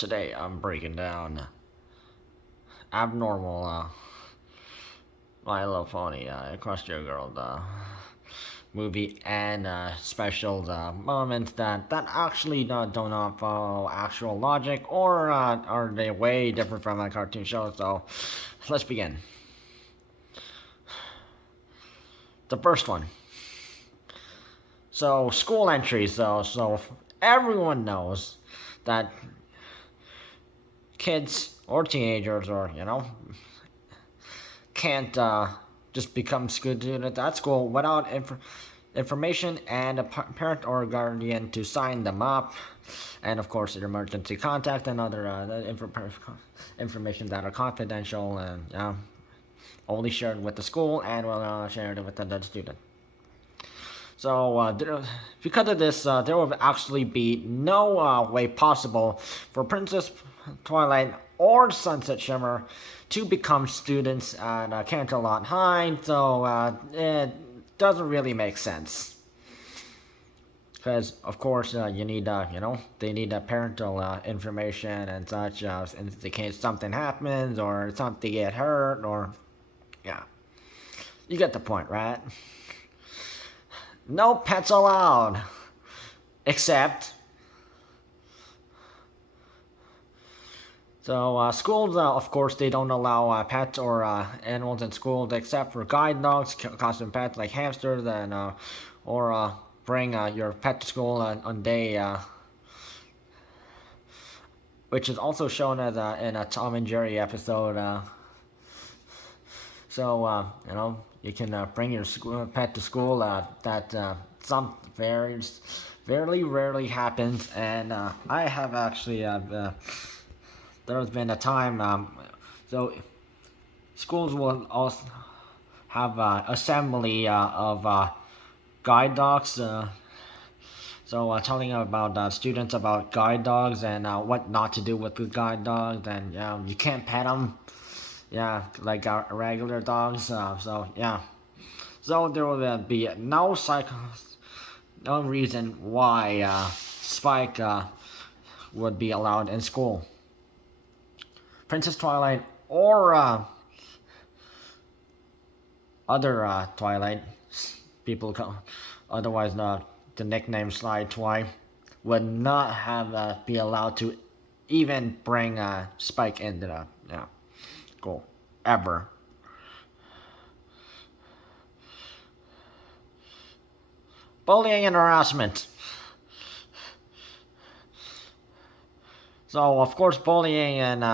Today I'm breaking down abnormal, My Little Pony, Equestria Girl, movie and special moments that actually do not follow actual logic or are they way different from a cartoon show. So let's begin. The first one. So school entries. So everyone knows that kids or teenagers or can't just become student at school without information and a parent or guardian to sign them up, and of course an emergency contact and other information that are confidential and only shared with the school and will shared with the student. So because of this, there will actually be no way possible for Princess Twilight or Sunset Shimmer to become students at Canterlot High. So it doesn't really make sense. Because of course you need they need parental information and such in the case something happens or something get hurt or you get the point, right? No pets allowed. Except... So, schools, of course, they don't allow pets or animals in schools except for guide dogs, costume pets like hamsters, and or bring your pet to school on day, which is also shown as in a Tom and Jerry episode. So, you can bring your pet to school. That some very rarely happens, and I have actually there's been a time. So schools will also have assembly of guide dogs. So telling about students about guide dogs and what not to do with the guide dogs, and you can't pet them. Yeah, like our regular dogs. So there will be no reason why Spike would be allowed in school. Princess Twilight or other Twilight people, otherwise the nickname Sly Twi, would not have be allowed to even bring Spike into the school ever. Bullying and harassment. So of course bullying and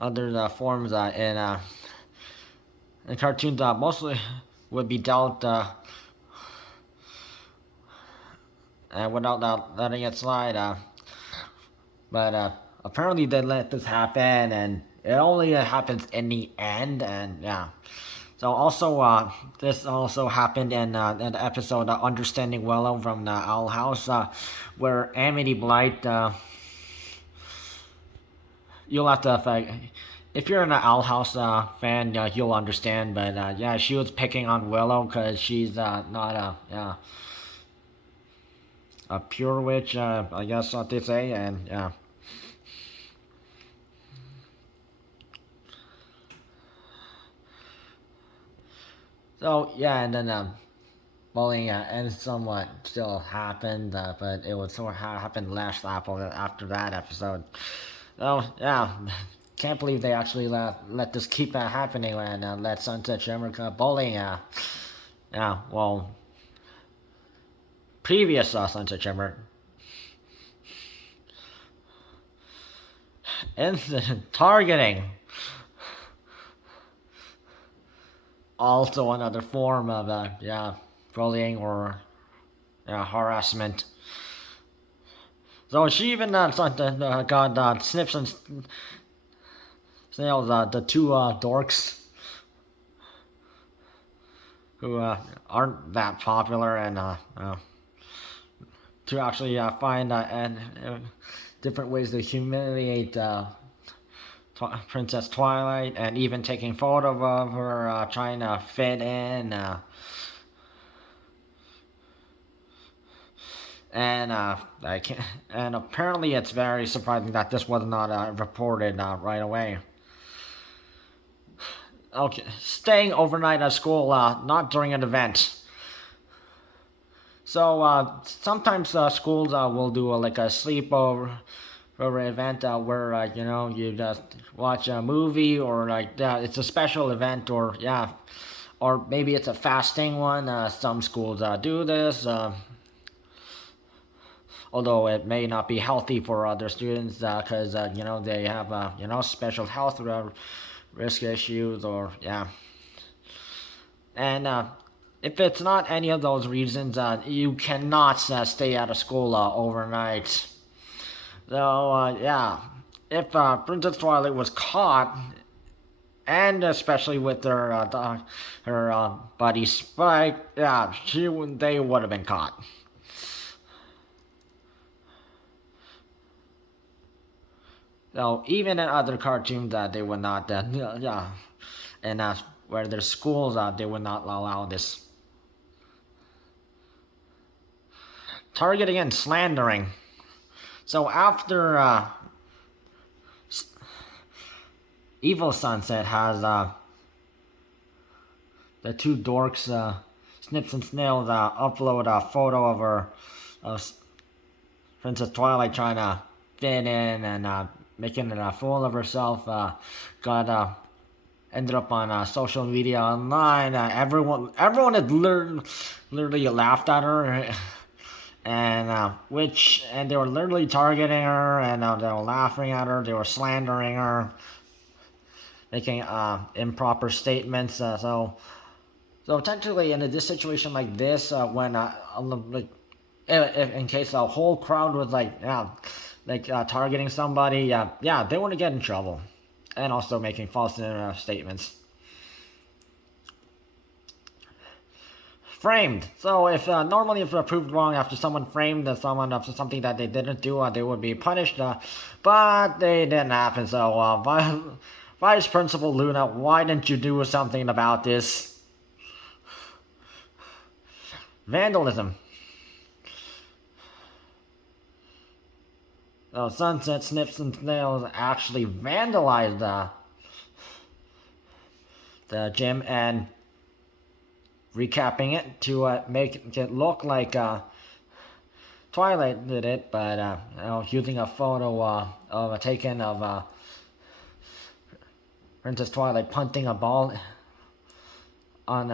other forms in cartoons mostly would be dealt without letting it slide. But apparently they let this happen, and it only happens in the end, and So also, this also happened in the episode Understanding Willow from the Owl House, where Amity Blight, you'll have to, if you're an Owl House fan, you'll understand, but she was picking on Willow because she's not a pure witch, I guess what they say, and So, and then bullying and somewhat still happened, but it would sort of happen less after that episode. So, can't believe they actually let this keep happening and let Sunset Shimmer bullying. Previous Sunset Shimmer. Instant targeting. Also another form of bullying or harassment. So she even got Snips and Snails, the two dorks who aren't that popular, and to actually find different ways to humiliate Princess Twilight, and even taking photos of her trying to fit in. And I can't. And apparently, it's very surprising that this was not reported right away. Okay, staying overnight at school, not during an event. So sometimes schools will do like a sleepover event where you just watch a movie, or like it's a special event, or or maybe it's a fasting one. Some schools do this. Although it may not be healthy for other students because they have special health risk issues, or and if it's not any of those reasons, you cannot stay out of school overnight. So if Princess Twilight was caught, and especially with her buddy Spike, they would have been caught. So even in other cartoons, they would not, and where there's schools, they would not allow this. Targeting and slandering. So after Evil Sunset has the two dorks, Snips and Snails, upload a photo of her, Princess Twilight, trying to fit in and making a fool of herself. Got ended up on social media online. Everyone had literally laughed at her, and they were literally targeting her, and they were laughing at her. They were slandering her, making improper statements. So technically, in this situation like this, when like in case a whole crowd was targeting somebody, they wouldn't get in trouble, and also making false statements. Framed. So if normally if proved wrong after someone framed someone after something that they didn't do, they would be punished. But they didn't happen. So Vice Principal Luna, why didn't you do something about this? Vandalism. So Sunset, Snips, and Snails actually vandalized the gym, and recapping it to make it look like Twilight did it, but using a photo taken of Princess Twilight punting a ball on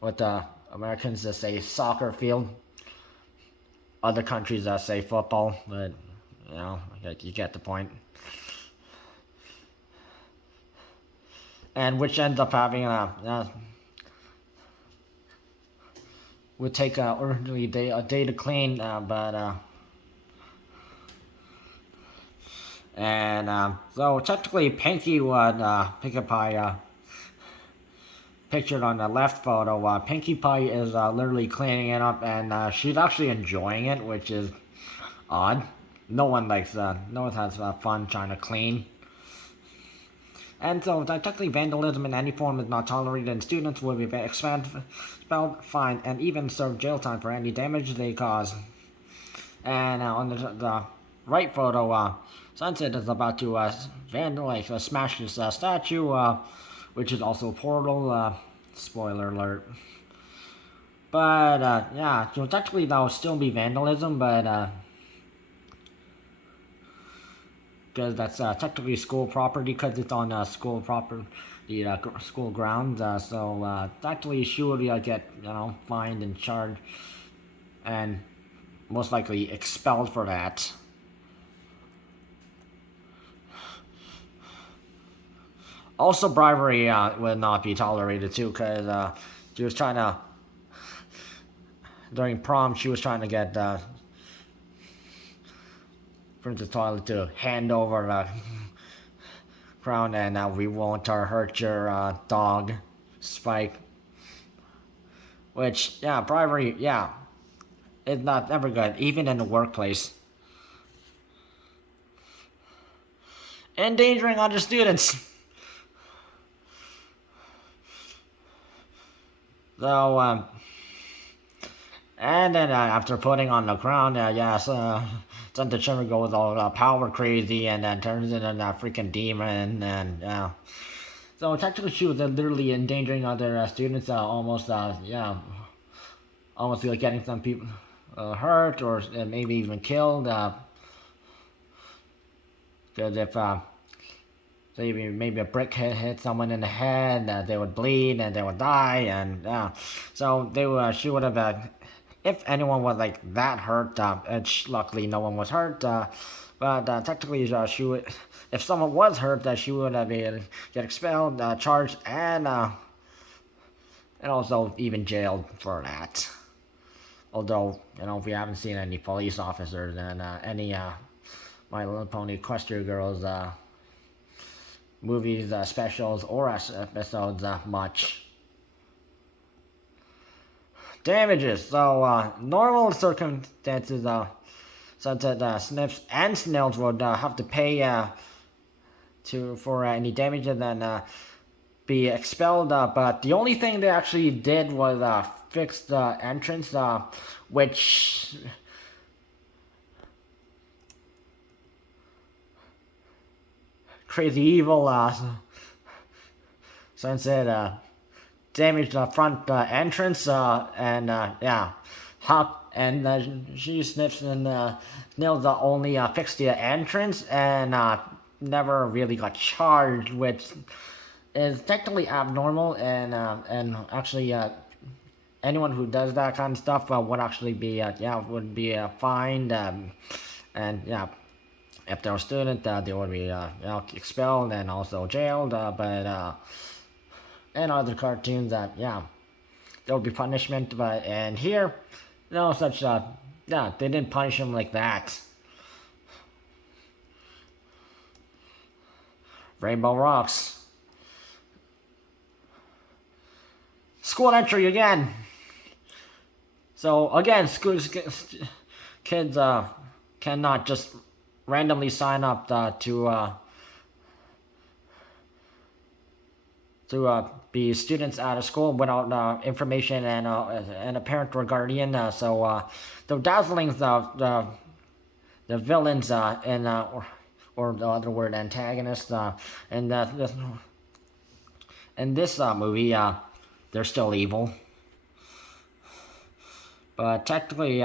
what the Americans say soccer field. Other countries say football, but you get the point. And which ends up having would take originally a day to clean, but so technically Pinkie would Pinkie Pie pictured on the left photo. Pinkie Pie is literally cleaning it up, and she's actually enjoying it, which is odd. No one has fun trying to clean. And so, technically, vandalism in any form is not tolerated, and students will be expelled, fined, and even serve jail time for any damage they cause. And on the right photo, Sunset is about to smash this statue, which is also a portal. Spoiler alert. But so technically that would still be vandalism, but because that's technically school property, because it's on school property, school grounds. So actually, she would get fined and charged, and most likely expelled for that. Also, bribery would not be tolerated too, because she was trying to during prom. She was trying to get Princess Twilight to hand over the crown, and we won't hurt your dog, Spike. Which, bribery, is not ever good, even in the workplace. Endangering other students. So, And then after putting on the crown, yes, then the children goes all power crazy and then turns into that freaking demon. And so technically she was literally endangering other students, almost, almost like getting some people hurt or maybe even killed. Because if maybe a brick hit someone in the head, they would bleed and they would die, and so she would have. If anyone was like that hurt, luckily no one was hurt. But technically, she would. If someone was hurt, she would have get expelled, charged, and also even jailed for that. Although we haven't seen any police officers and any My Little Pony Equestria Girls movies, specials, or episodes much. Damages. So normal circumstances, such that Snips and Snails would have to pay for any damages and be expelled. But the only thing they actually did was fix the entrance, which crazy evil since it damaged the front entrance and Hop and she Snips and Snails only fixed the entrance and never really got charged, which is technically abnormal and actually anyone who does that kind of stuff would actually be fined and if they're a student, they would be expelled and also jailed. But in other cartoons, there would be punishment. But and here, such they didn't punish him like that. Rainbow Rocks. School entry again. So again, kids cannot just randomly sign up to be students at a school without information and a parent or guardian. So the dazzlings, the villains or the other word antagonists in this movie, they're still evil, but technically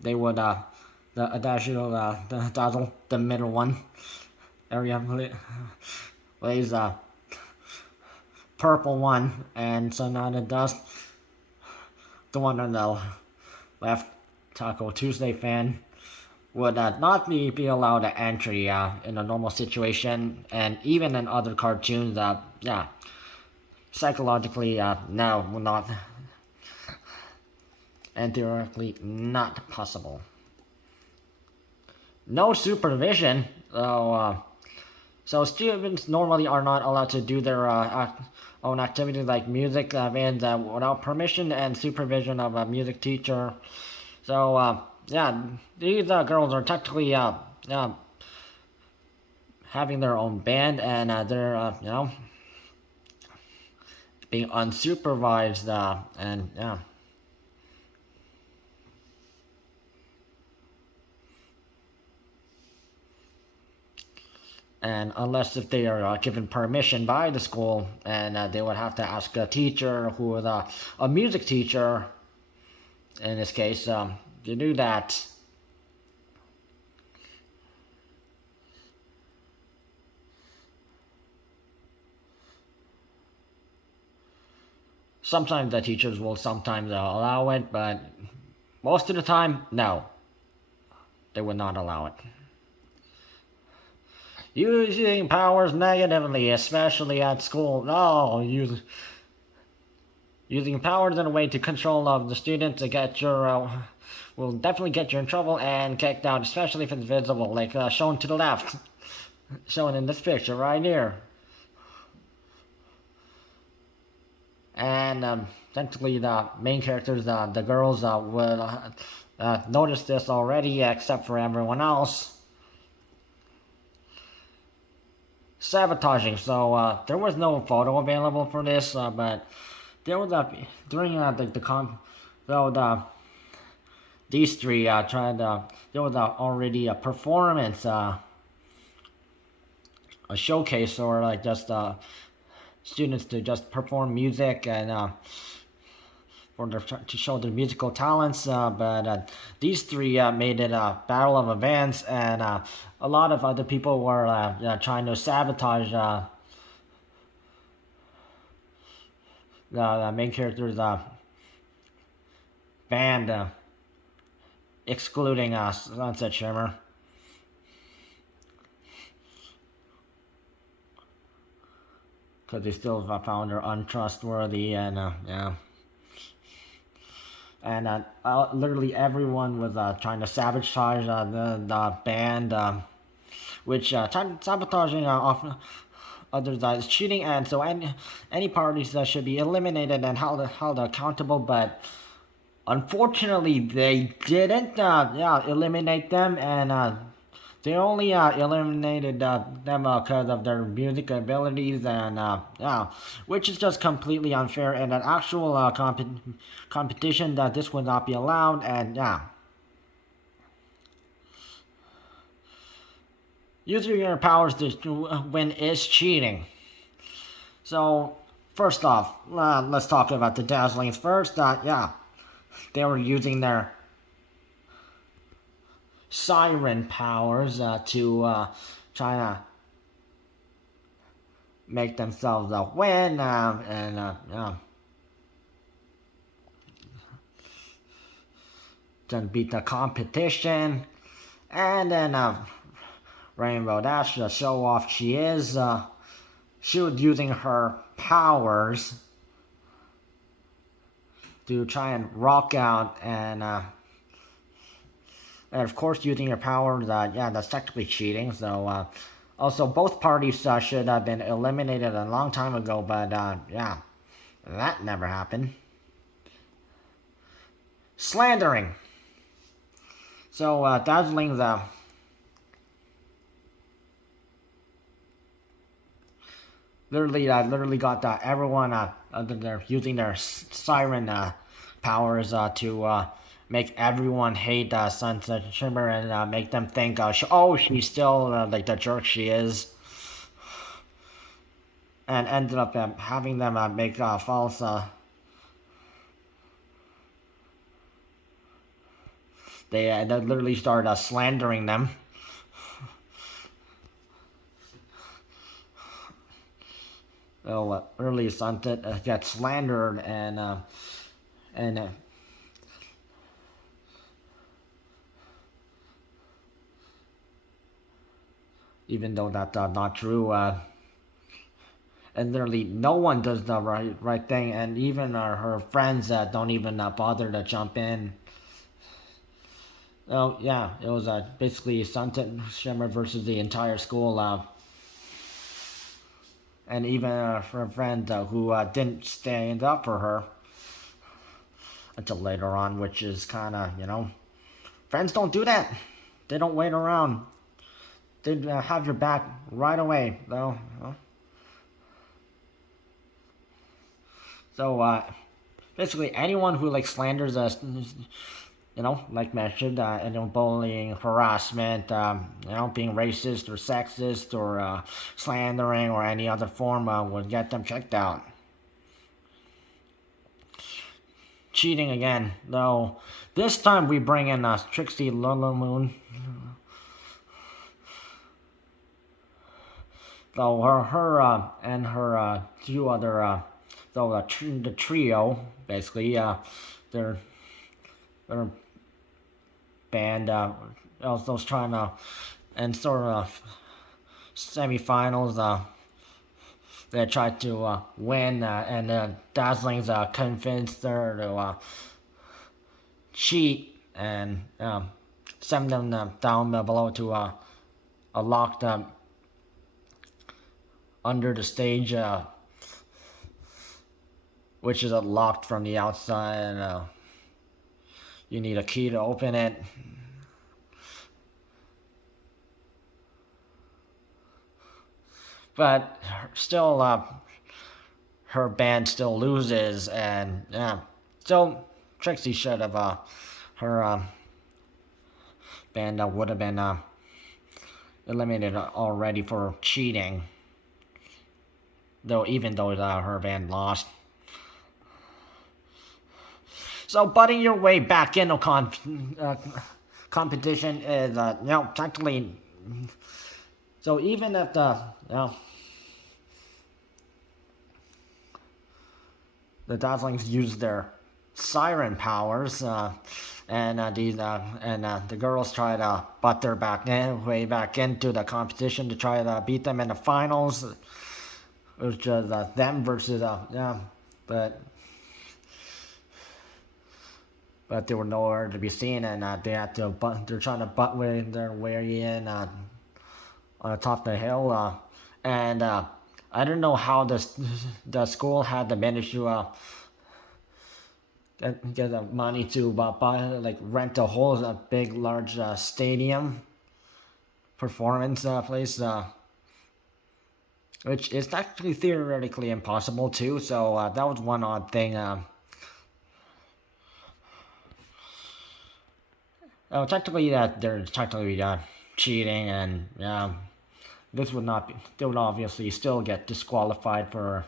they would the dazzle, the middle one area plays purple one, and so now the dust, the one on the left, Taco Tuesday fan, would not be allowed to entry in a normal situation, and even in other cartoons, psychologically, no, not, and theoretically not possible. No supervision, so students normally are not allowed to do their own activities like music bands without permission and supervision of a music teacher. So these girls are technically having their own band and they're being unsupervised and and unless if they are given permission by the school, and they would have to ask a teacher who was a music teacher in this case to do that. Sometimes the teachers will sometimes allow it, but most of the time, no, they would not allow it. Using powers negatively, especially at school. No, using powers in a way to control of the student to get your will definitely get you in trouble and kicked out, especially if it's visible, like shown to the left, shown in this picture right here. And essentially, the main characters, the girls, will notice this already, except for everyone else. Sabotaging. So there was no photo available for this, but there was during the these three tried there was already a performance, a showcase, or like just students to just perform music and to show their musical talents, but these three made it a battle of events, and a lot of other people were trying to sabotage the main character's band, excluding Sunset Shimmer. Because they still found her untrustworthy, and yeah. And literally everyone was trying to sabotage the band, which sabotaging others is cheating, and so any parties should be eliminated and held accountable. But unfortunately, they didn't eliminate them, and they only eliminated them because of their music abilities, and which is just completely unfair. In an actual competition, that this would not be allowed, and using your powers to win is cheating. So, first off, let's talk about the Dazzlings first. They were using their siren powers to try to make themselves win, and then beat the competition. And then Rainbow Dash, to show off she was using her powers to try and rock out, and of course, using your powers, that's technically cheating. So, also, both parties should have been eliminated a long time ago, but that never happened. Slandering. So, Dazzling's literally got everyone using their siren powers to make everyone hate Sunset Shimmer, and make them think, she's still like the jerk she is. And ended up having them make false... they literally started slandering them. Early Sunset gets slandered, and even though that's not true, and literally no one does the right thing, and even her friends don't even bother to jump in. Oh yeah, it was basically Sunset Shimmer versus the entire school, and even her friend who didn't stand up for her until later on, which is kind of, friends don't do that. They don't wait around. They have your back right away, though. So, basically, anyone who slanders us, like mentioned, bullying, harassment, being racist or sexist, or slandering, or any other form would get them checked out. Cheating again, though. This time we bring in Trixie Lulumoon. Though her and her two other, the trio, basically, their band also was trying to, and sort of semifinals, they tried to win, and Dazzling's convinced her to cheat, and send them down below to a locked under the stage, which is locked from the outside, and you need a key to open it. But still, her band loses, and still Trixie should have her band would have been eliminated already for cheating. Though even though her band lost. So butting your way back into competition is technically. So even if the Dazzlings use their siren powers, and the girls try to butt their way back into the competition to try to beat them in the finals, which is them versus but they were nowhere to be seen, and they're trying to butt their way in on the top of the hill, and I don't know how the school had the manage to get the money to buy, rent a whole big large stadium performance place, which is actually theoretically impossible too. So that was one odd thing. Technically, they're technically cheating, and this would not be. They would obviously still get disqualified for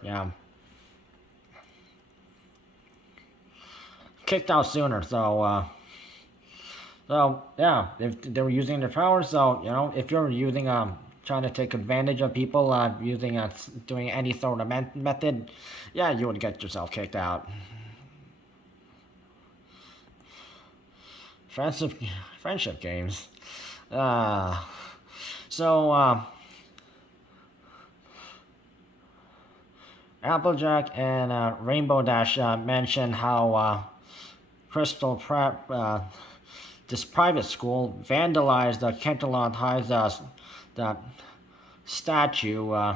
kicked out sooner. So if they were using their powers, so if you're using trying to take advantage of people using doing any sort of method, you would get yourself kicked out. Friendship games. Applejack and Rainbow Dash mentioned how Crystal Prep, this private school, vandalized the Kentalon High's the statue.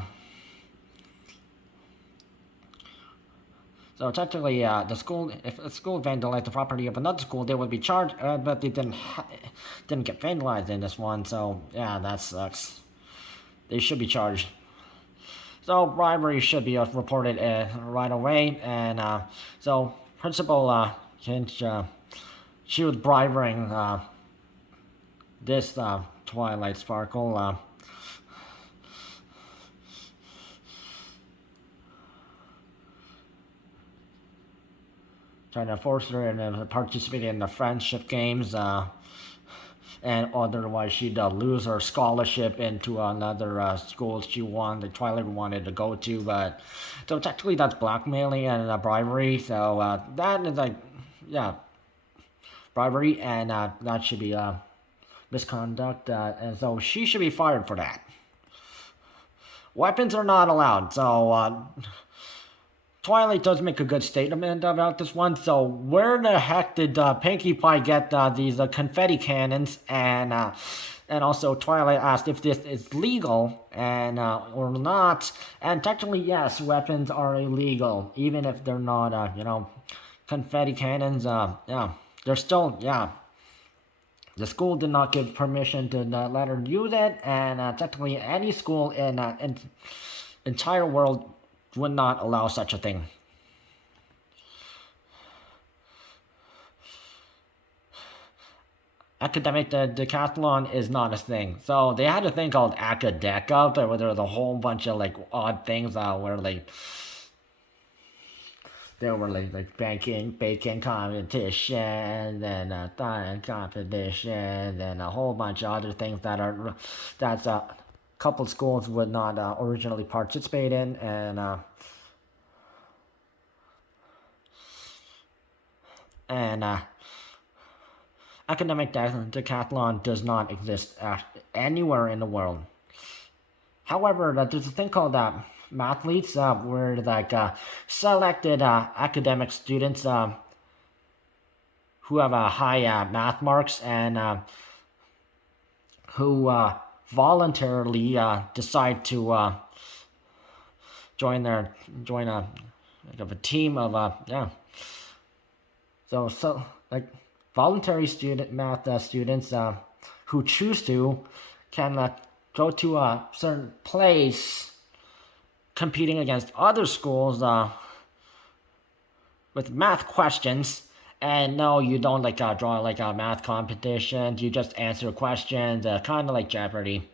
So technically, if a school vandalized the property of another school, they would be charged, but they didn't get vandalized in this one. So that sucks. They should be charged. So bribery should be reported right away, and so principal she was bribing this Twilight Sparkle. Trying to force her to participate in the friendship games, and otherwise she'd lose her scholarship into another school the Twilight wanted to go to. But so technically that's blackmailing and bribery. So that is bribery, and that should be misconduct, and so she should be fired for that. Weapons are not allowed. So Twilight does make a good statement about this one. So where the heck did Pinkie Pie get these confetti cannons? And also Twilight asked if this is legal and or not. And technically, yes, weapons are illegal, even if they're not, confetti cannons. They're still, The school did not give permission to let her use it, and technically, any school in entire world would not allow such a thing. Academic decathlon is not a thing. So they had a thing called Acadeca, where there was a whole bunch of odd things where there were baking competition and dyeing competition and a whole bunch of other things that's couple schools would not originally participate in, and academic decathlon does not exist anywhere in the world. However, there's a thing called mathletes, where selected academic students who have high math marks and who voluntarily decide to join a team of so voluntary math students who choose to can go to a certain place competing against other schools with math questions, And no, you don't like draw like a math competitions. You just answer questions, kind of like Jeopardy.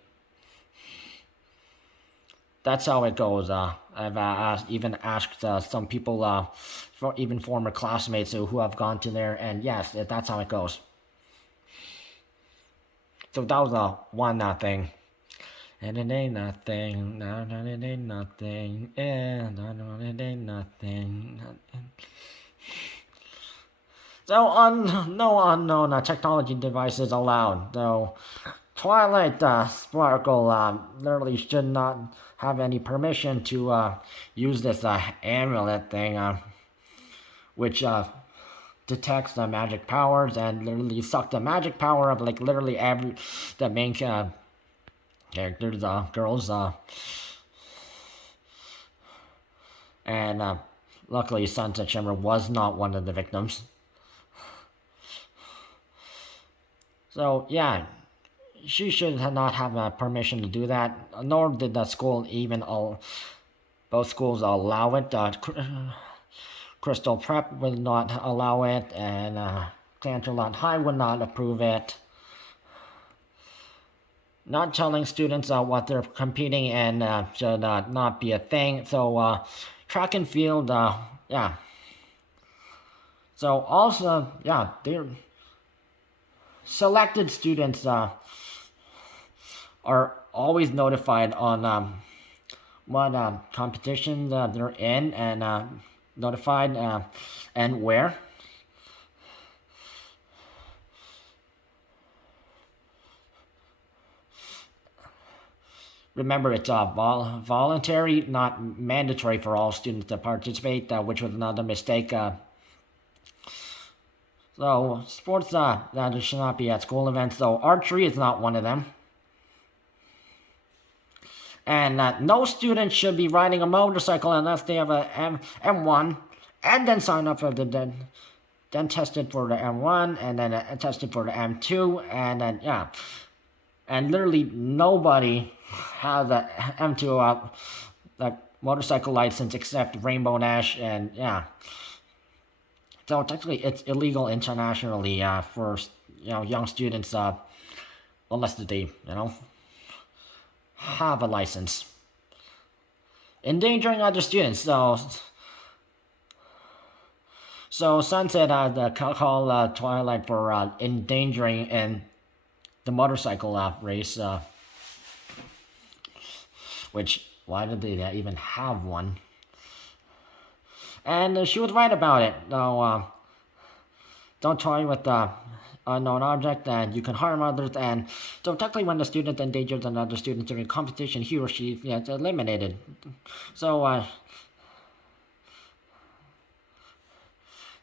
That's how it goes. I've even asked some people, for even former classmates who have gone to there, and yes, that's how it goes. So that was one thing. And it ain't nothing, no, it ain't nothing, yeah, no, it ain't nothing. So no unknown technology devices allowed. Though Twilight Sparkle literally should not have any permission to use this amulet thing, which detects the magic powers and literally suck the magic power of like literally every the main characters, girls, and luckily Sunset Shimmer was not one of the victims. So yeah, she should not have permission to do that, nor did the school even all. Both schools allow it. Crystal Prep would not allow it, and Canterlot High would not approve it. Not telling students what they're competing in should not be a thing. So track and field, yeah. So also, yeah, they're selected students are always notified on what competitions they're in, and notified and where. Remember, it's voluntary, not mandatory for all students to participate, which was another mistake. So sports that should not be at school events. So archery is not one of them. And no student should be riding a motorcycle unless they have a M1, and then sign up for the then tested for the M1, and then tested for the M2, and then yeah, and literally nobody has a M2 like motorcycle license except Rainbow Dash, and yeah. So technically, it's illegal internationally for young students unless they have a license. Endangering other students. So Sunset call Twilight for endangering in the motorcycle race. Which why did they even have one? And she was right about it. No, don't toy with the unknown object, and you can harm others. And so technically, when the student endangers another student during competition, he or she gets eliminated. So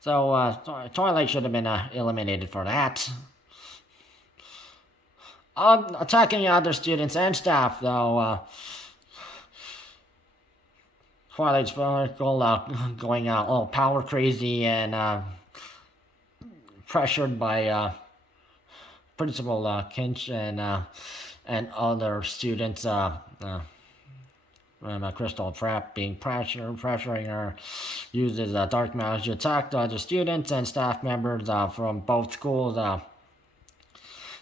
Twilight should have been eliminated for that. Attacking other students and staff, though. Twilight's going out all power crazy and pressured by Principal Kinch and other students. Crystal Prep being pressuring her, uses dark magic to attack the other students and staff members from both schools.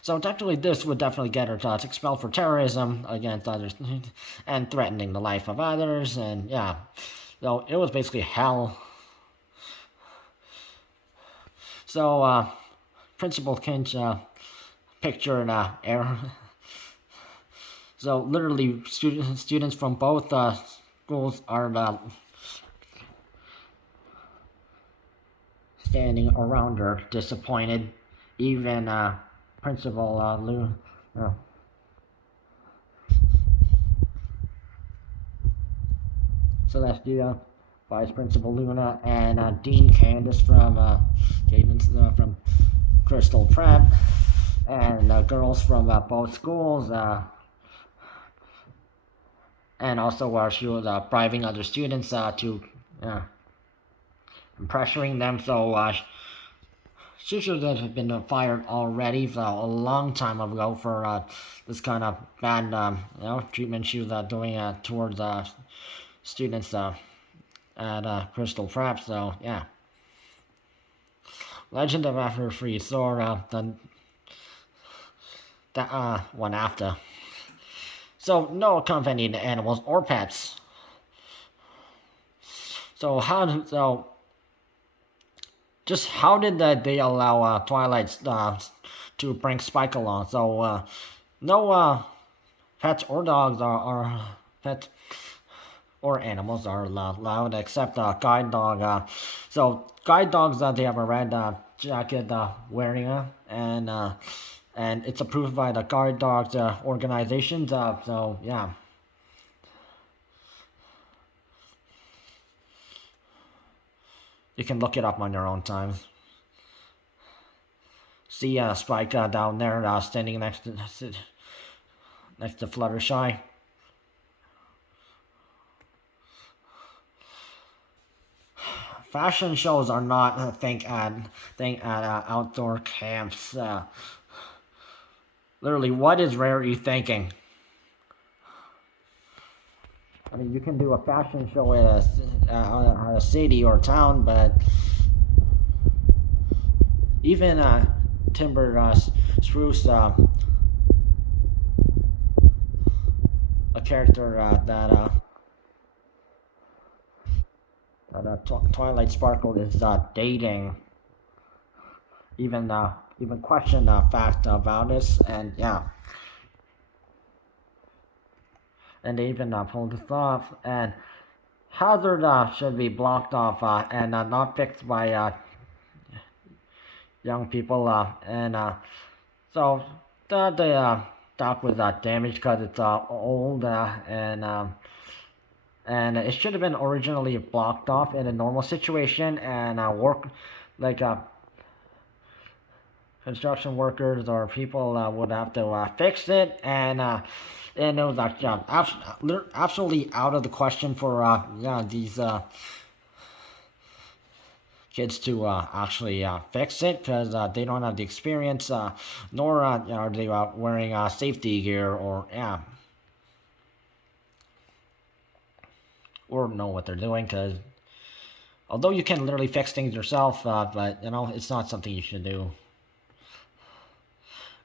So technically, this would definitely get her expelled for terrorism against others and threatening the life of others. And yeah, so it was basically hell. So Principal Kinch pictured error. So literally, students from both schools are standing around her, disappointed. Even Principal Lou. Celestia, Vice Principal Luna, and Dean Candace from from Crystal Prep, and girls from both schools. And also she was bribing other students to pressuring them. So she should have been fired already a long time ago for this kind of bad treatment she was doing towards students at Crystal Prep. So yeah. Legend of Everfree, Sora, the one after. So no accompanied animals or pets. So how did they allow Twilight to bring Spike along? So no pets or dogs are pets or animals are allowed except guide dog. So guide dogs they have a red jacket wearing and it's approved by the guide dogs organizations. So yeah. You can look it up on your own time. See Spike down there standing next to Fluttershy. Fashion shows are not a thing at outdoor camps. Literally, what is Rarity thinking? I mean, you can do a fashion show at a city or town, but even Timber Spruce, a character that Twilight Sparkle is dating, even question fact about this, and yeah. And they even pulled this off, and Hazard should be blocked off and not fixed by young people, and so the dock was damaged because it's old, and it should have been originally blocked off in a normal situation and work like construction workers or people would have to fix it, and it was absolutely out of the question for these kids to actually fix it because they don't have the experience, nor are they wearing safety gear or know what they're doing. Because although you can literally fix things yourself, but it's not something you should do.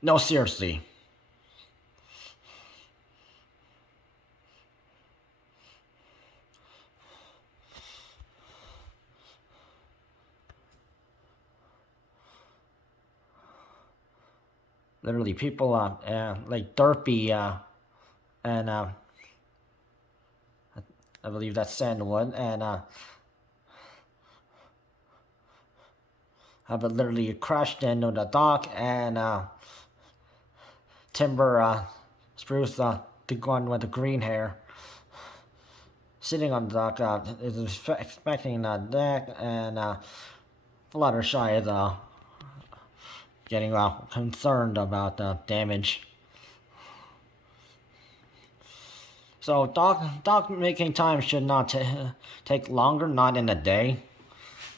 No, seriously. Literally, people like Derpy and I believe that's Sandwood, and have literally crashed into the dock, and Timber Spruce, the one with the green hair, sitting on the dock, is expecting the deck, and Fluttershy is getting concerned about the damage. So dock making time should not take longer, not in a day.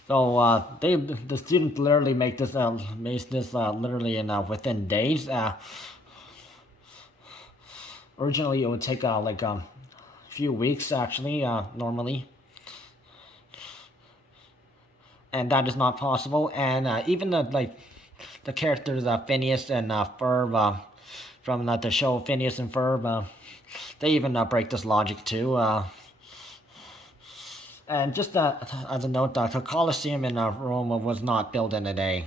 So the students literally make this literally in within days. Originally, it would take like a few weeks actually normally, and that is not possible. And even the characters Phineas and Ferb from the show Phineas and Ferb, they even break this logic too. And just as a note, the Colosseum in Rome was not built in a day.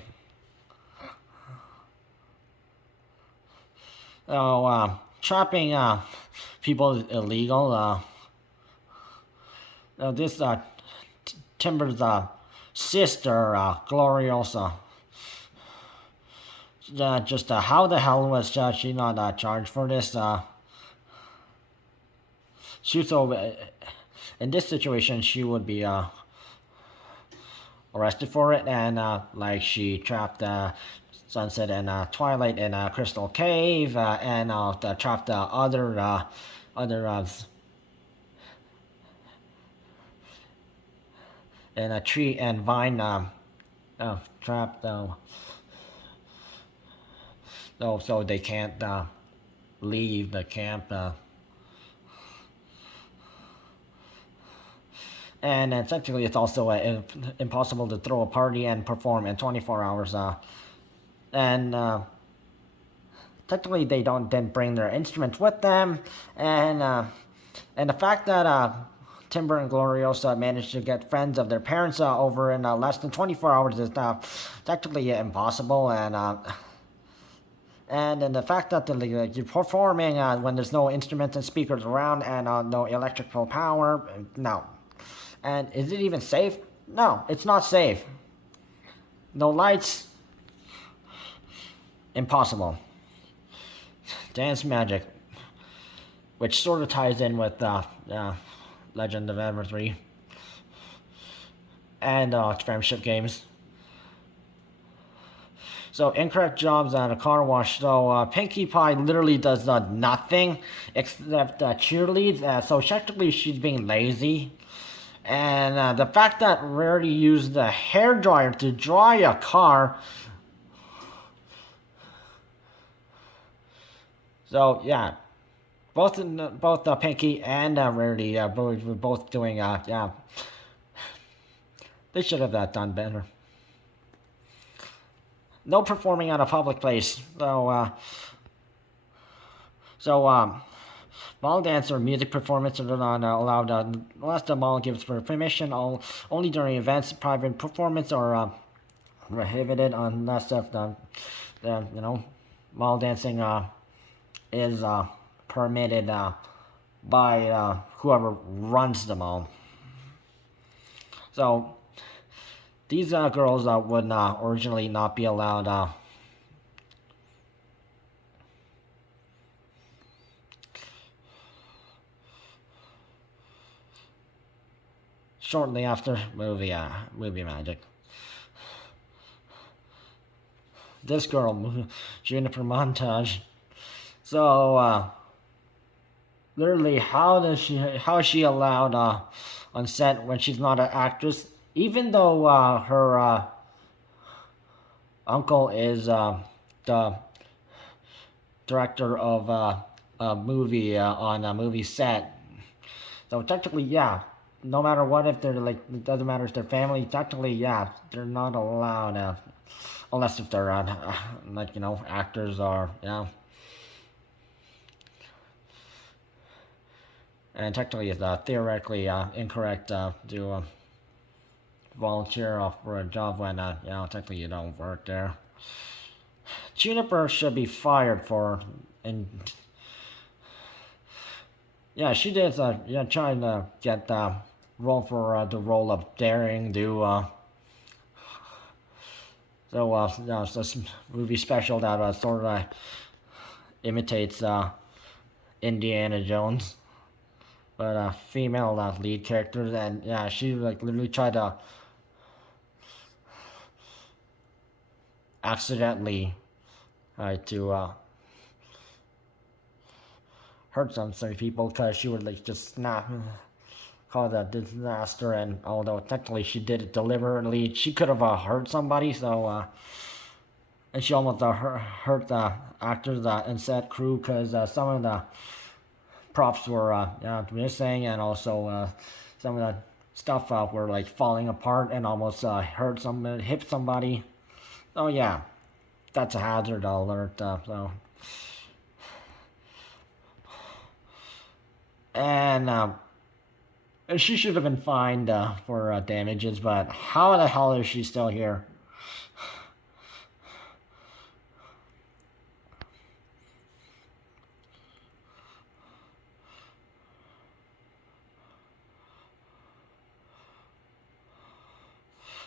So trapping people is illegal. This Timber's sister, Gloriosa, just how the hell was she not charged for this? In this situation, she would be arrested for it, and like she trapped Sunset and Twilight in a crystal cave, and trapped other in a tree and vine trapped so they can't leave the camp. And technically, it's also impossible to throw a party and perform in 24 hours. And technically, they didn't bring their instruments with them, and the fact that Timber and Gloriosa managed to get friends of their parents over in less than 24 hours is technically impossible, and then the fact that you're performing when there's no instruments and speakers around and no electrical power, no. And is it even safe? No, it's not safe. No lights, impossible. Dance magic, which sort of ties in with Legend of Everfree and Friendship games. So incorrect jobs at a car wash. So Pinkie Pie literally does nothing except cheerleads. So technically she's being lazy. And the fact that Rarity used the hairdryer to dry a car. So yeah, both Pinkie and Rarity were both doing yeah. They should have done better. No performing at a public place. Mall dance or music performance are not allowed unless the mall gives permission. Only during events, private performance or prohibited unless if the mall dancing is permitted by whoever runs the mall. So these girls would originally not be allowed. Shortly after movie magic. This girl, Juniper montage. So literally, how is she allowed on set when she's not an actress? Even though her uncle is the director of a movie on a movie set, so technically, yeah. No matter what, if they're like, it doesn't matter if they're family. Technically, yeah, they're not allowed unless if they're like actors or And technically, it's theoretically incorrect to volunteer for a job when technically you don't work there. Juniper should be fired for yeah, she did trying to get the role for the role of daring do it's this movie special that sort of imitates Indiana Jones, but female lead characters, and yeah, she like literally tried to accidentally to hurt some people because she would like just snap, cause a disaster. And although technically she did it deliberately, she could have hurt somebody. So and she almost hurt the actors and set crew because some of the props were missing, and also some of the stuff were like falling apart and almost hit somebody. Oh yeah, that's a hazard alert. So. And she should have been fined for damages, but how the hell is she still here?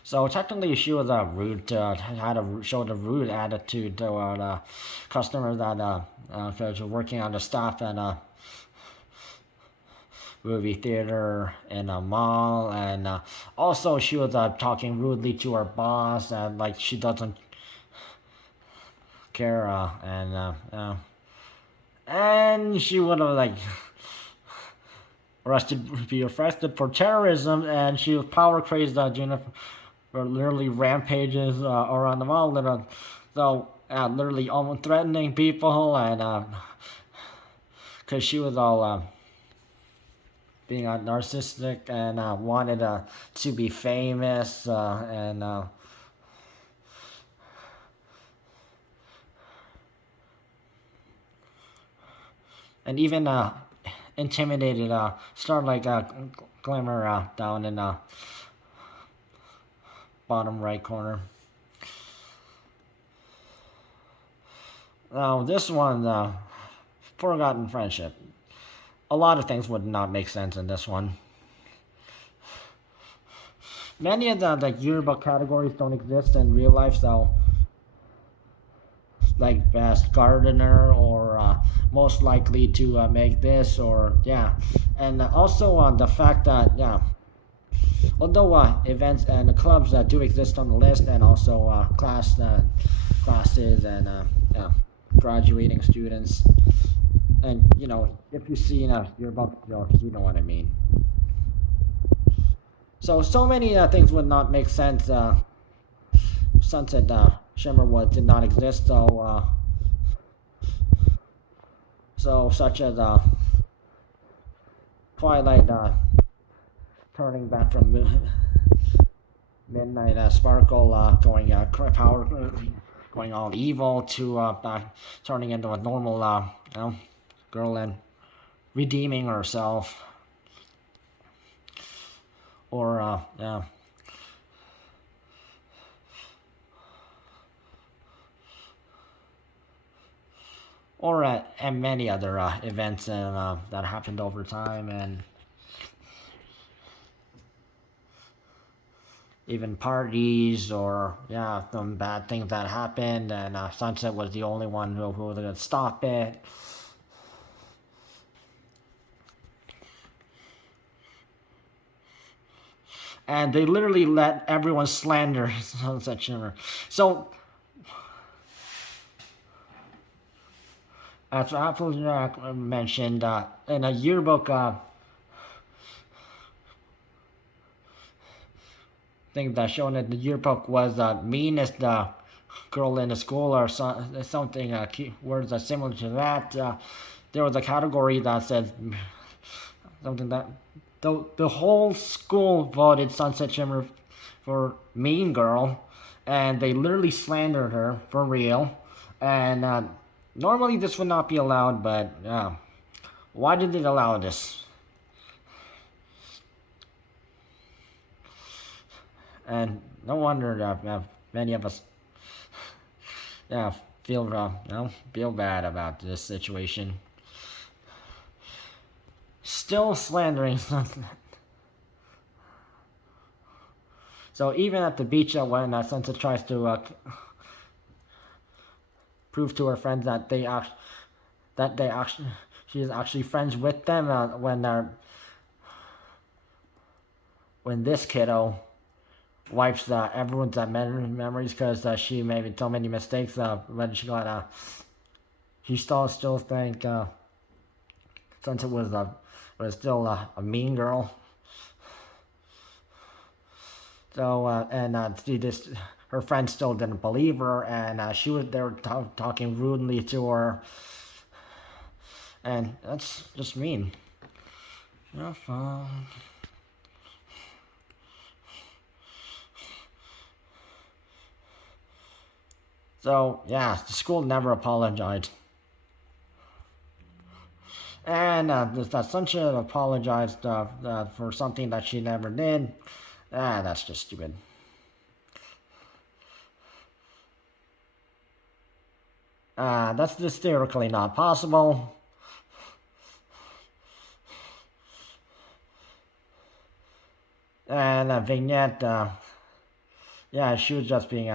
So technically, she was rude. Had showed a rude attitude toward customers that because were working on the staff at movie theater and a mall, and also she was talking rudely to her boss, and like she doesn't care, and she would have like be arrested for terrorism, and she was power crazed. Jennifer literally rampages around the mall, so literally almost threatening people, and because she was all being narcissistic and wanted to be famous and even intimidated started like Glimmer down in bottom right corner. Now this one, Forgotten Friendship. A lot of things would not make sense in this one. Many of the yearbook categories don't exist in real life, so like best gardener or most likely to make this, or yeah. And also the fact that yeah, although events and clubs do exist on the list, and also classes and yeah, graduating students, and you know, if you see yearbook, you know what I mean. So many things would not make sense. Sunset Shimmerwood did not exist, so such as Twilight turning back from Midnight Sparkle going power going all evil to back turning into a normal you know, girl and redeeming herself, or yeah. Or and many other events that happened over time, and even parties, or yeah, some bad things that happened, and Sunset was the only one who could stop it. And they literally let everyone slander Sunset Shimmer. So, as Apple mentioned, in a yearbook thing that shown that the yearbook was the meanest girl in the school, or something words are similar to that. There was a category that said something that the whole school voted Sunset Shimmer for mean girl, and they literally slandered her for real. And normally this would not be allowed, but why did they allow this? And no wonder many of us feel feel bad about this situation. Still slandering something. So even at the beach, when Sansa tries to prove to her friends that she is actually friends with them, when this kiddo wipes everyone's memories because she made so many mistakes when she got she still think Sunset was still a mean girl. So and she just her friends still didn't believe her, and they were talking rudely to her, and that's just mean. So yeah, the school never apologized. And that Sunshine apologized for something that she never did. That's just stupid. That's just theoretically not possible. And Vignette, yeah, she was just being,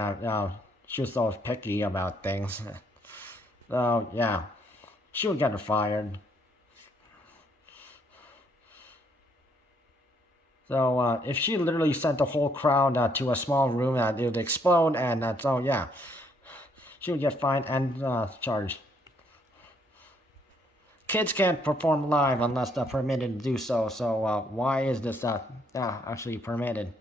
she was so picky about things. So, yeah, she would get her fired. So, if she literally sent the whole crowd to a small room, it would explode, and so, yeah, she would get fined and charged. Kids can't perform live unless they're permitted to do so, so why is this actually permitted?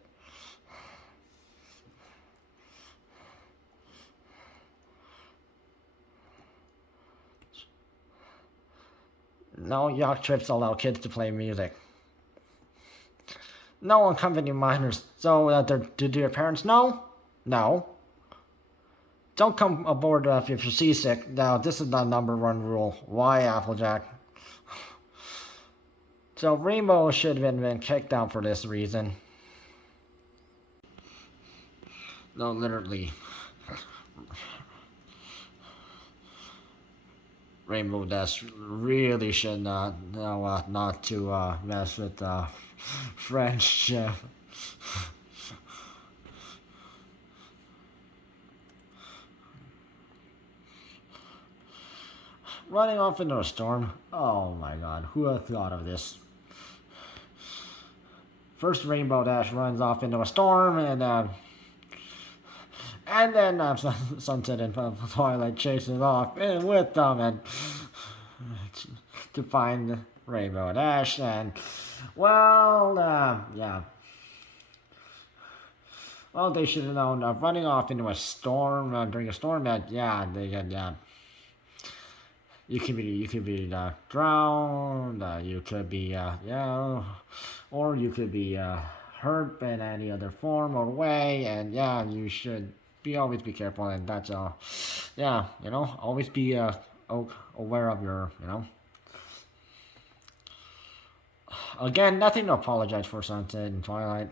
No yacht trips allow kids to play music. No accompanying minors. So do your parents know? No. Don't come aboard if you're seasick. Now, this is the #1 rule. Why, Applejack? So Rainbow should have been kicked out for this reason. No, literally. Rainbow Dash really should not to mess with friendship. Running off into a storm. Oh my god, who would have thought of this? First Rainbow Dash runs off into a storm, and then Sunset and Twilight chases off and with them and to find Rainbow Dash. And well, yeah. Well, they should have known running off into a storm during a storm that they could you could be drowned, you could be or you could be hurt in any other form or way, and you should always be careful, and that's always be aware of your again, nothing to apologize for, Sunset and Twilight.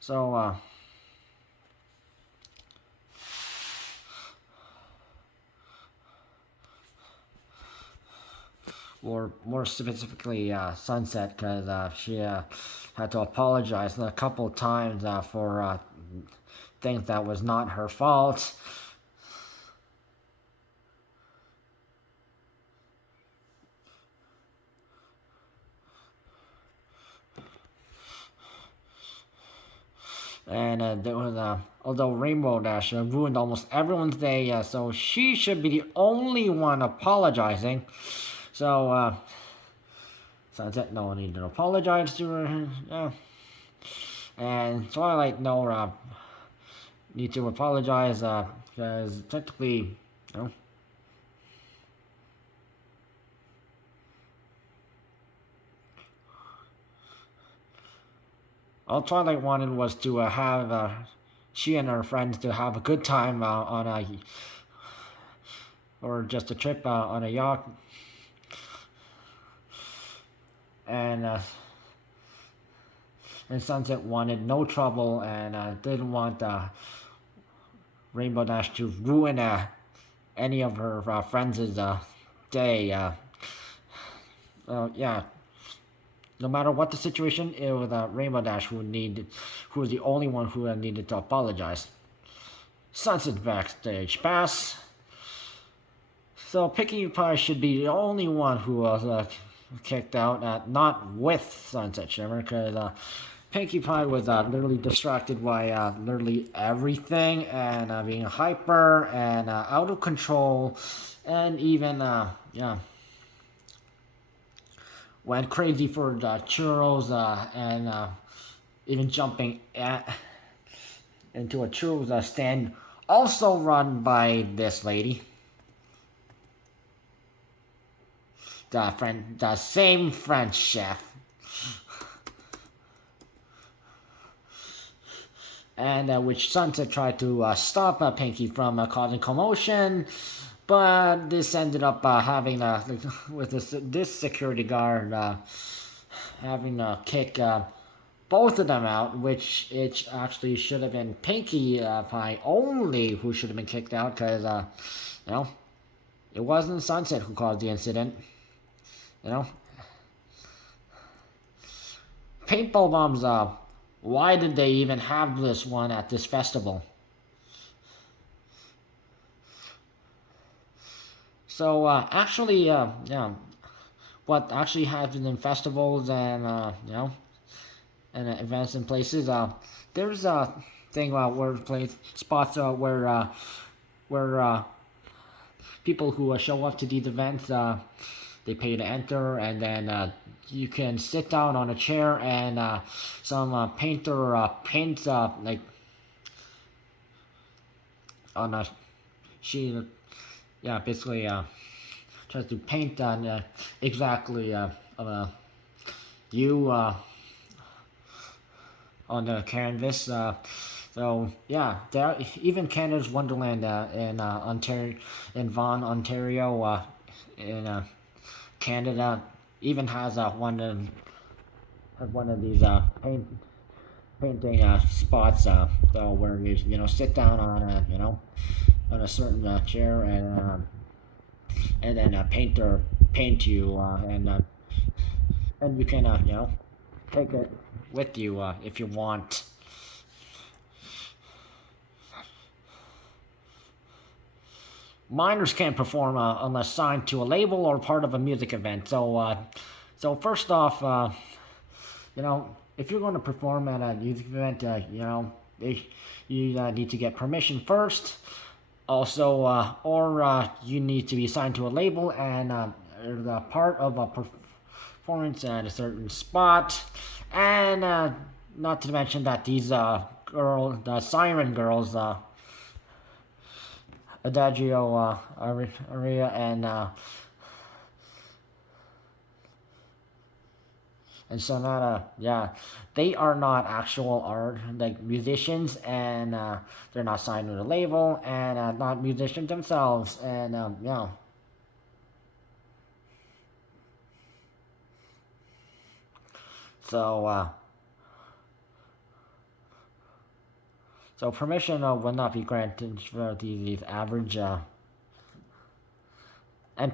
So or more specifically Sunset, because she had to apologize a couple times for things that was not her fault. And there was although Rainbow Dash ruined almost everyone's day, so she should be the only one apologizing. So Sunset no need to apologize to her, and Twilight no need to apologize because technically, all Twilight wanted was to have she and her friends to have a good time on or just a trip on a yacht, and Sunset wanted no trouble and didn't want Rainbow Dash to ruin any of her friends' day. No matter what the situation, it was Rainbow Dash who was the only one who needed to apologize. Sunset Backstage pass. So Pinkie Pie should be the only one who was kicked out, not with Sunset Shimmer, because Pinkie Pie was literally distracted by literally everything and being hyper and out of control, and even went crazy for the churros and even jumping into a churros stand, also run by this lady. The same French chef. And which Sunset tried to stop Pinkie from causing commotion, but this ended up having with this security guard having to kick both of them out, which it actually should have been Pinkie Pie only who should have been kicked out, because it wasn't Sunset who caused the incident. Paintball bombs. Why did they even have this one at this festival? So actually, what actually happens in festivals and and events and places, there's a thing about spots where people who show up to these events, they pay to enter, and then you can sit down on a chair, and some painter paints like on a sheet. Basically tries to paint on exactly you on the canvas. So yeah, there, even Canada's Wonderland in Ontario, in Vaughan, Ontario, in Canada, even has one of these painting spots. So where you know sit down on a on a certain chair and then a painter paint you and you can take it with you if you want. Minors can't perform unless signed to a label or part of a music event. So first off, if you're going to perform at a music event, you need to get permission first. Also, or you need to be signed to a label and the part of a performance at a certain spot, and not to mention that these the siren girls, Adagio, Aria, and Sonata, yeah, they are not actual art like musicians, and they're not signed with a label, and not musicians themselves, and yeah. So so permission will not be granted for these average, and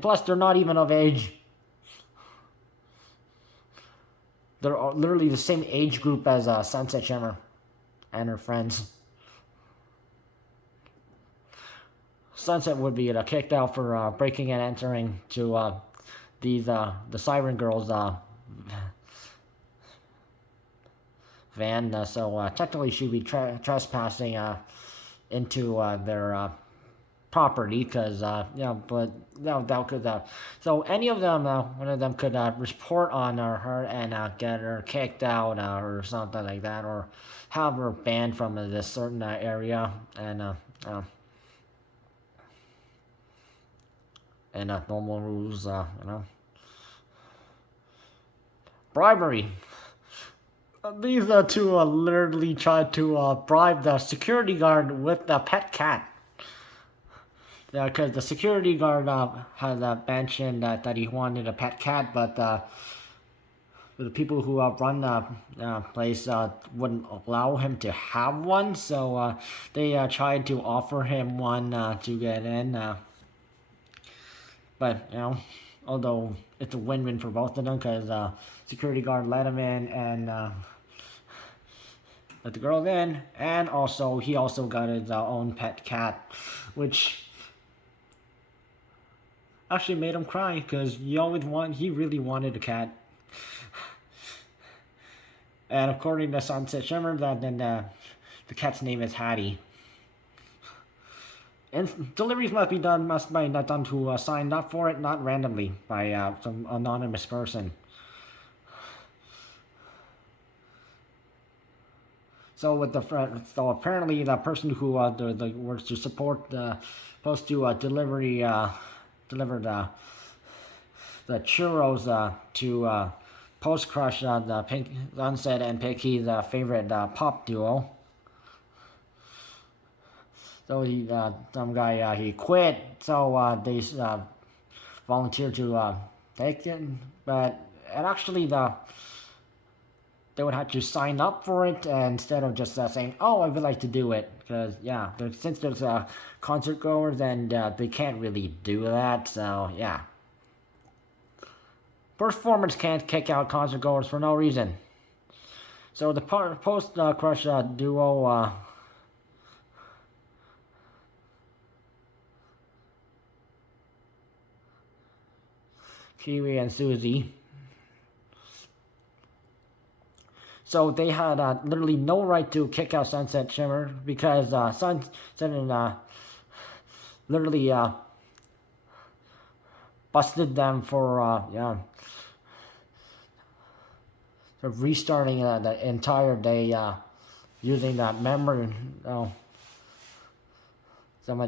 plus they're not even of age. They're literally the same age group as Sunset Shimmer and her friends. Sunset would be kicked out for breaking and entering to the Siren Girls van. So technically, she'd be trespassing into their property because but that could so any of them, one of them could report on her and get her kicked out or something like that, or have her banned from this certain area and normal rules, bribery. These two literally tried to bribe the security guard with the pet cat. Yeah, because the security guard had mentioned that he wanted a pet cat, but the people who run the place wouldn't allow him to have one, so they tried to offer him one to get in. But, although it's a win-win for both of them, because security guard let him in and let the girls in, and also he also got his own pet cat, which actually made him cry because he really wanted a cat. And according to Sunset Shimmer, the cat's name is Hattie. And deliveries must be done to sign up for it, not randomly by some anonymous person. So apparently the person who was to support supposed to deliver the churros to Post Crush, the Pink Sunset and Picky's favorite pop duo. So some guy he quit, so they volunteered to take it, but actually they would have to sign up for it instead of just saying, "Oh, I would like to do it," because since there's concert goers and they can't really do that, so yeah. Performers can't kick out concert goers for no reason. So the Post Crush duo. Kiwi and Susie. So they had literally no right to kick out Sunset Shimmer because Sunset literally busted them for restarting the entire day using that memory.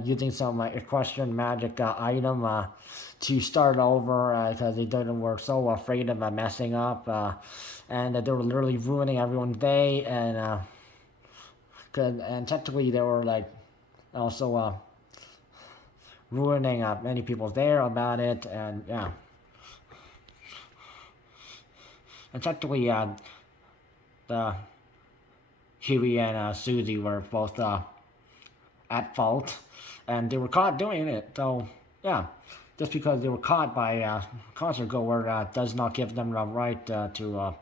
using some equestrian magic item to start over because they were so afraid of messing up, and they were literally ruining everyone's day, and technically they were like also ruining many people's day about it, and yeah. And technically, the Huey and Susie were both at fault, and they were caught doing it. So yeah, just because they were caught by a concert goer does not give them the right to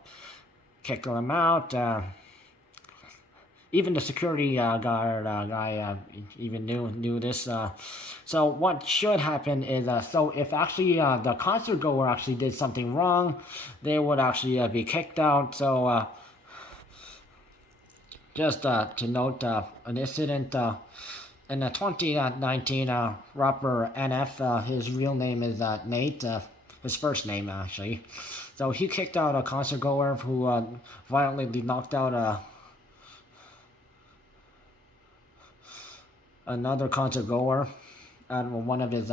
kick them out. Even the security guard guy even knew this. So what should happen is, so if actually the concert goer actually did something wrong, they would actually be kicked out. So just to note an incident in 2019, rapper NF, his real name is Nate, his first name actually. So he kicked out a concert goer who violently knocked out another concert goer at one of his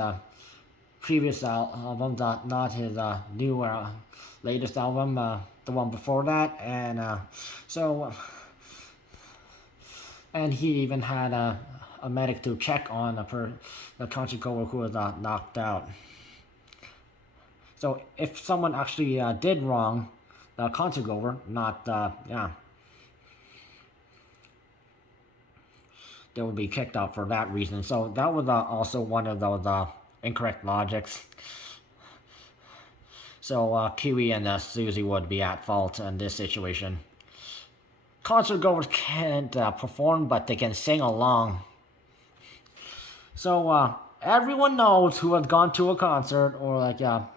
previous albums, not his new latest album, the one before that, and and he even had a medic to check on the concert goer who was knocked out. So if someone actually did wrong, the concert goer, not they would be kicked out for that reason. So that was also one of those incorrect logics. So Kiwi and Susie would be at fault in this situation. Concert goers can't perform, but they can sing along. So everyone knows who has gone to a concert or like a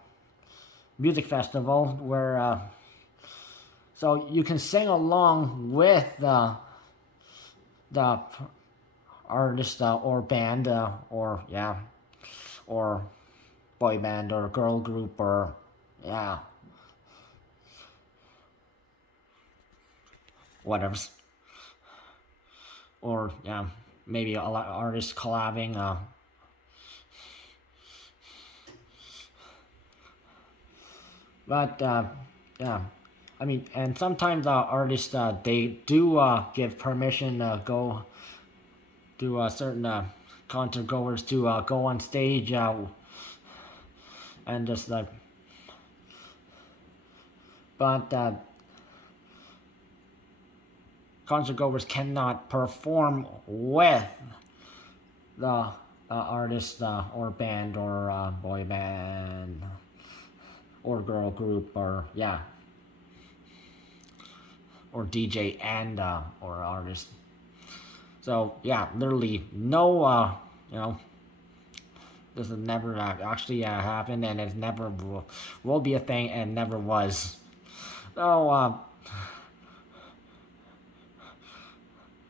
music festival where so you can sing along with the artist or band or boy band or girl group or whatever, or maybe a lot of artists collabing but I mean, and sometimes artists they do give permission go to certain concert goers to go on stage and just like, but concert goers cannot perform with the artist or band or boy band or girl group or or DJ and or artist. So literally no this has never actually happened, and it never will be a thing, and never was. So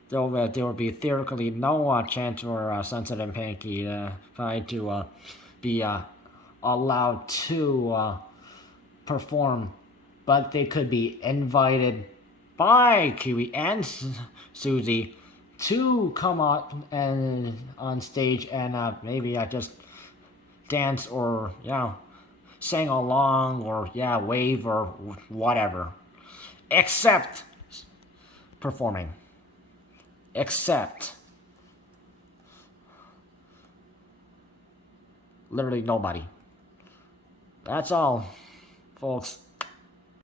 there will be theoretically no chance for Sunset and Panky to be allowed to perform, but they could be invited by Kiwi and Susie to come up and on stage and maybe just dance or sing along or wave or whatever, except performing. Except literally nobody. That's all, folks.